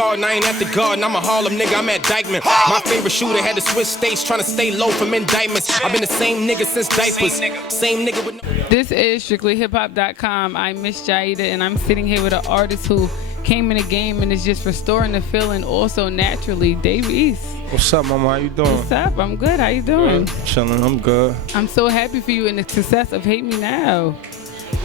park, I ain't at the garden. I'm a Harlem nigga, I'm at Dykeman. My favorite shooter had to switch states, trying to stay low from indictments. I've been the same nigga since diapers. Same nigga with no. This is strictlyhiphop.com. I'm Miss Jayyiah, and I'm sitting here with an artist who came in the game and is just restoring the feeling also naturally. Dave East. What's up, mama? How you doing? What's up? I'm good. How you doing? Chilling. I'm good. I'm so happy for you and the success of Hate Me Now.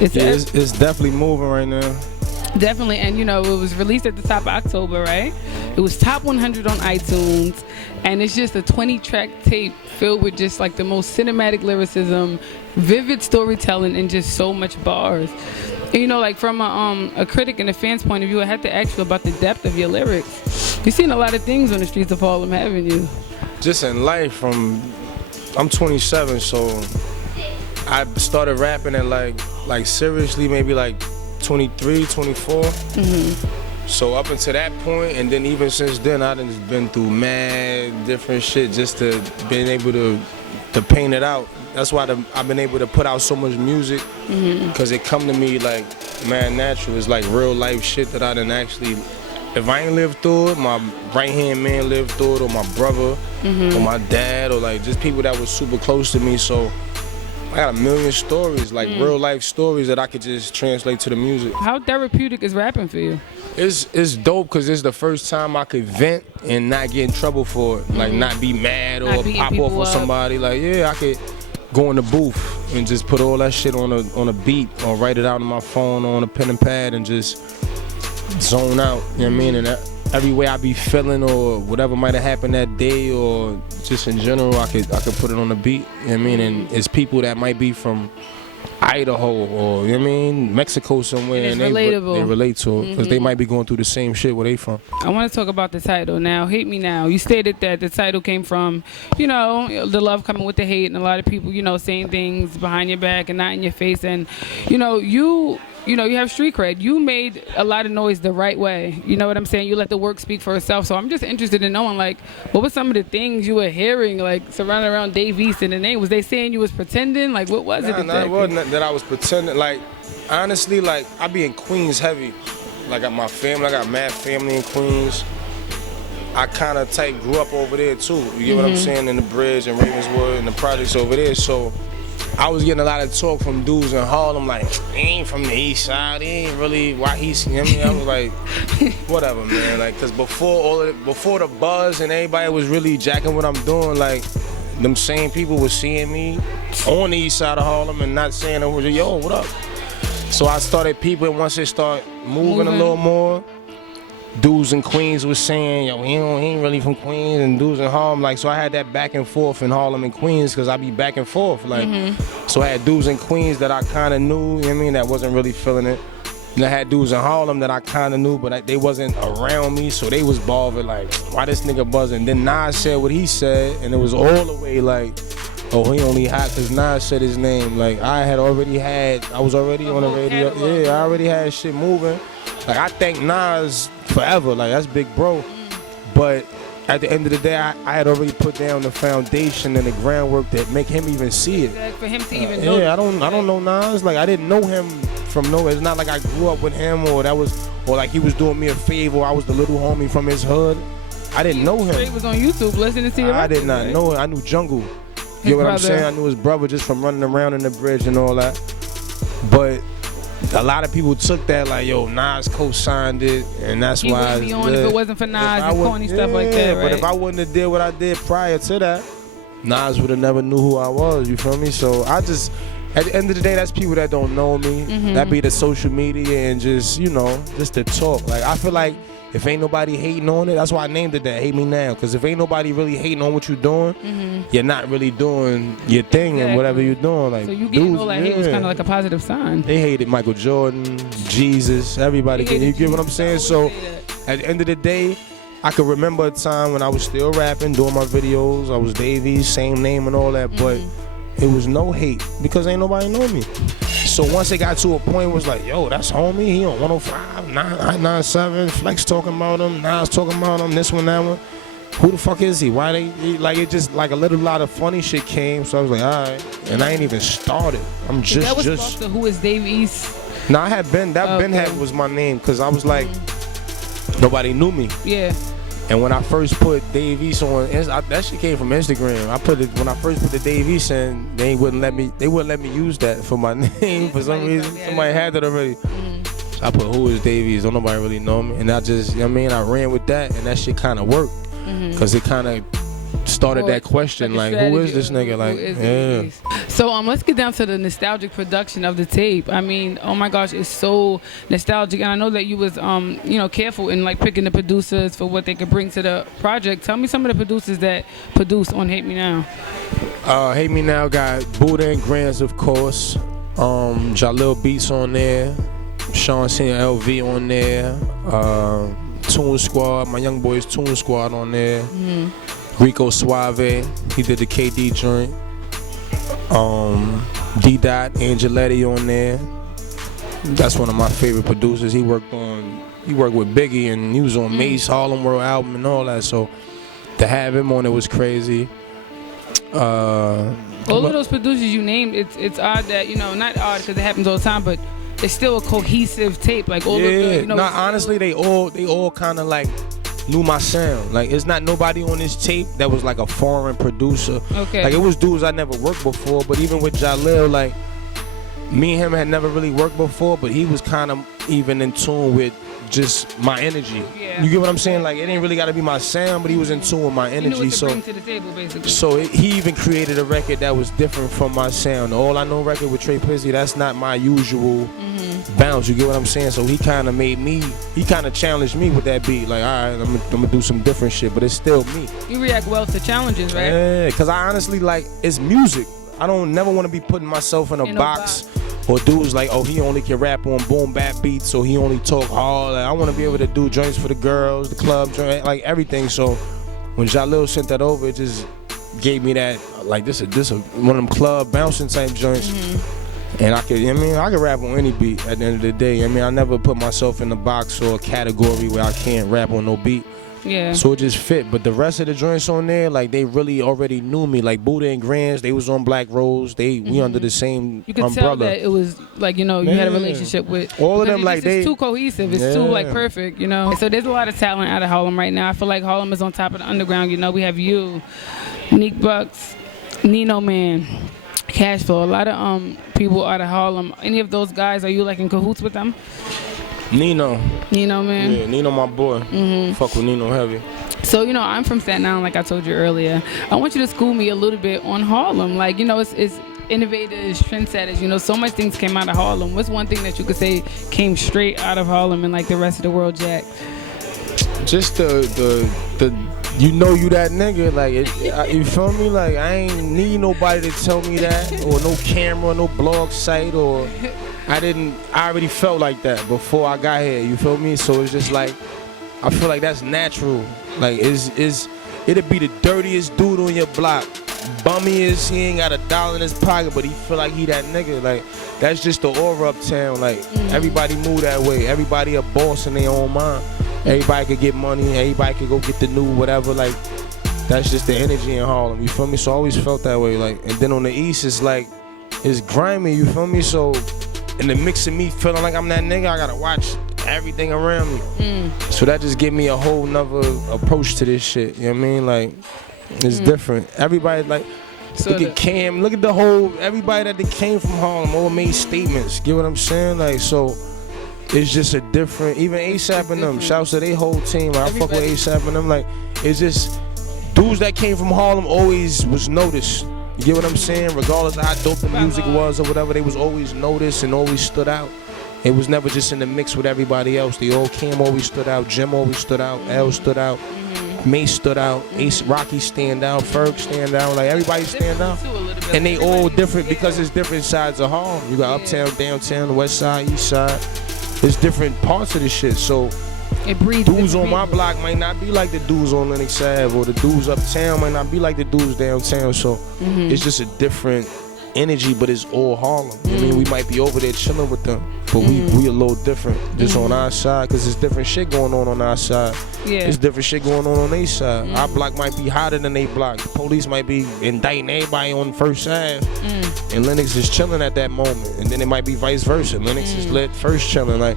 It's definitely moving right now. Definitely, and you know, it was released at the top of October, right? It was top 100 on iTunes, and it's just a 20-track tape filled with just like the most cinematic lyricism, vivid storytelling, and just so much bars. And you know, like from a critic and a fan's point of view, I had to ask you about the depth of your lyrics. You've seen a lot of things on the streets of Harlem, haven't you? Just in life, I'm 27, so I started rapping at like seriously maybe like 23, 24. So up until that point, and then even since then, I done been through mad different shit just to being able to paint it out. That's why I've been able to put out so much music, because it come to me like mad natural. It's like real life shit that I done actually, if I ain't lived through it, my right hand man lived through it, or my brother, or my dad, or like just people that was super close to me. So I got a million stories, like real life stories that I could just translate to the music. How therapeutic is rapping for you? It's dope because it's the first time I could vent and not get in trouble for it. Like not be mad or pop off on somebody. Like, yeah, I could go in the booth and just put all that shit on a beat or write it out on my phone or on a pen and pad and just zone out, you know what I mean? And every way I be feeling or whatever might have happened that day or just in general, I could put it on the beat, you know what I mean? And it's people that might be from Idaho or, you know what I mean, Mexico somewhere, and they relate to it because they might be going through the same shit where they from. I want to talk about the title now, Hate Me Now. You stated that the title came from, you know, the love coming with the hate, and a lot of people, you know, saying things behind your back and not in your face. And, you know, you have street cred. You made a lot of noise the right way. You know what I'm saying? You let the work speak for itself. So I'm just interested in knowing, like, what were some of the things you were hearing, like, surrounding around Dave East and the name? Was they saying you was pretending? Like, what was it exactly? Nah, it wasn't that I was pretending. Like, honestly, like, I be in Queens heavy. Like, I got my family. I got mad family in Queens. I kind of grew up over there, too. You get what I'm saying? In the Bridge and Ravenswood and the projects over there. So I was getting a lot of talk from dudes in Harlem, like, he ain't from the east side, he ain't really, why he's, you know what I mean? I was like, whatever, man, like, because before the buzz and everybody was really jacking what I'm doing, like, them same people was seeing me on the east side of Harlem and not saying, yo, what up? So I started peeping. Once it started moving a little more, dudes in Queens was saying, yo, he ain't really from Queens, and dudes in Harlem, like, so I had that back and forth in Harlem and Queens, because I be back and forth, like, so I had dudes in Queens that I kind of knew, you know what I mean, that wasn't really feeling it, and I had dudes in Harlem that I kind of knew, but they wasn't around me, so they was bothered, like, why this nigga buzzing? Then Nas said what he said, and it was all the way, like, oh, he only hot because Nas said his name. Like, I was already on the radio, yeah, I already had shit moving. Like, I thank Nas forever, like, that's big bro. But at the end of the day, I had already put down the foundation and the groundwork that make him even see it. For him to even know. Yeah, I don't know Nas. Like, I didn't know him from nowhere. It's not like I grew up with him or like he was doing me a favor. I was the little homie from his hood. I didn't know him. He was on YouTube listening to your I did not know him. I knew Jungle. You know what I'm saying? I knew his brother just from running around in the Bridge and all that. But a lot of people took that like, yo, Nas co-signed it, and that's why. He wouldn't be on if it wasn't for Nas and corny stuff like that, right? But if I wouldn't have did what I did prior to that, Nas would have never knew who I was. You feel me? So I just, at the end of the day, that's people that don't know me. That be the social media and just, you know, just the talk. Like, I feel like if ain't nobody hating on it, that's why I named it that, Hate Me Now. Because if ain't nobody really hating on what you're doing, you're not really doing your thing and whatever you're doing. Like, so you getting all that hate was kind of like a positive sign. They hated Michael Jordan, Jesus, everybody. You get what I'm saying? So at the end of the day, I could remember a time when I was still rapping, doing my videos. I was Davey, same name and all that, but it was no hate because ain't nobody know me. So once it got to a point, it was like, yo, that's homie. He on 105, 997, Flex talking about him, Nas talking about him, this one, that one. Who the fuck is he? Why like, it just, like, a little lot of funny shit came. So I was like, all right. And I ain't even started. I'm just. That was who is Dave East? No, I had Ben. Ben was my name because I was like, nobody knew me. Yeah. And when I first put Dave East on, that shit came from Instagram. When I first put the Dave East in, they wouldn't let me use that for my name for some reason. Somebody had that already. So I put who is Dave East? Don't nobody really know me. And I just, you know what I mean, I ran with that, and that shit kind of worked. Because it kind of started that question, like who is this nigga? Like, yeah. So let's get down to the nostalgic production of the tape. I mean, oh my gosh, it's so nostalgic, and I know that you was careful in like picking the producers for what they could bring to the project. Tell me some of the producers that produced on Hate Me Now. Hate Me Now got Buddha and Grands, of course. Jalil Beats on there. Sean C and LV on there. Toon Squad, my young boys Toon Squad on there. Rico Suave, he did the KD joint. D-Dot, Angeletti on there. That's one of my favorite producers. He worked with Biggie, and he was on Mace Harlem More album and all that. So to have him on it was crazy. All of those producers you named, it's odd that, not odd because it happens all the time, but it's still a cohesive tape. Like all of the, honestly, they all kind of like knew my sound. Like, it's not nobody on this tape that was like a foreign producer. Okay. Like, it was dudes I never worked before, but even with Jalil, like, me and him had never really worked before, but he was kind of even in tune with just my energy. Yeah. You get what I'm saying? Like, it ain't really got to be my sound, but he was in tune with my energy. You knew what to bring to the table, basically. So he even created a record that was different from my sound. The All I Know record with Trey Pizzy, that's not my usual bounce. You get what I'm saying? So he kind of challenged me with that beat. Like, all right, I'm gonna do some different shit, but it's still me. You react well to challenges, right? Yeah, because I honestly, like, it's music. I don't never want to be putting myself in a box. Or dudes like, oh, he only can rap on boom bap beats, so he only talk hard. Like, I want to be able to do joints for the girls, the club joint, like everything. So when Jalil sent that over, it just gave me that, like, this one of them club bouncing type joints. And I could rap on any beat at the end of the day. I never put myself in a box or a category where I can't rap on no beat. Yeah. So it just fit. But the rest of the joints on there, like, they really already knew me. Like Buddha and Grands, they was on Black Rose. We under the same you could umbrella. tell that it was like, you had a relationship with all of them. Like, it's too cohesive. It's too like perfect, So there's a lot of talent out of Harlem right now. I feel like Harlem is on top of the underground. We have you, Neek Bucks, Nino Man, Cashflow. A lot of people out of Harlem. Any of those guys, are you like in cahoots with them? Nino, man. Yeah, Nino, my boy. Fuck with Nino heavy. So, I'm from Staten Island, like I told you earlier. I want you to school me a little bit on Harlem. Like, it's innovators, trendsetters. So much things came out of Harlem. What's one thing that you could say came straight out of Harlem and like the rest of the world, Jack? Just the you that nigga. Like, you feel me? Like, I ain't need nobody to tell me that, or no camera, no blog site, or I already felt like that before I got here, you feel me? So it's just like, I feel like that's natural. Like, it'd be the dirtiest dude on your block. Bummiest, he ain't got $1 in his pocket, but he feel like he that nigga. Like, that's just the aura uptown. Like, everybody move that way. Everybody a boss in their own mind. Everybody could get money, everybody could go get the new whatever. Like, that's just the energy in Harlem, you feel me? So I always felt that way. Like, and then on the East, it's like, it's grimy, you feel me? So in the mix of me feeling like I'm that nigga, I gotta watch everything around me. So that just gave me a whole nother approach to this shit. You know what I mean? Like, it's different. Everybody, like, look at Cam, look at everybody that came from Harlem all made statements. Get what I'm saying? Like, so it's just a different, even ASAP and them, shouts to their whole team. Like, I fuck with ASAP and them. Like, it's just dudes that came from Harlem always was noticed. You get what I'm saying? Regardless of how dope the music was or whatever, they was always noticed and always stood out. It was never just in the mix with everybody else. The old Cam always stood out, Jim always stood out, L stood out, Mace stood out, Ace Rocky stand out, Ferg stand out, like everybody stand out. And they all different because it's different sides of Harlem. You got uptown, downtown, west side, east side. It's different parts of this shit. So dudes on my block might not be like the dudes on Lenox Ave, or the dudes uptown might not be like the dudes downtown. So it's just a different energy, but it's all Harlem. I mean, we might be over there chilling with them, but we a little different just on our side, because there's different shit going on our side. Yeah. There's different shit going on their side. Our block might be hotter than they block. The police might be indicting everybody on First Ave, and Lenox is chilling at that moment. And then it might be vice versa. Lenox is lit, First chilling. Like,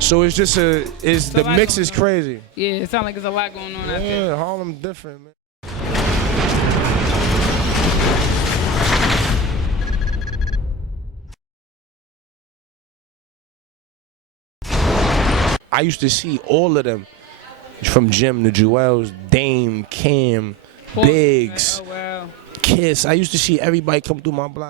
So it's just the mix is crazy. Yeah, it sounds like there's a lot going on out there. Yeah, Harlem different, man. I used to see all of them, from Jim to Joel's, Dame, Cam, Biggs, Oh, wow. Kiss. I used to see everybody come through my block.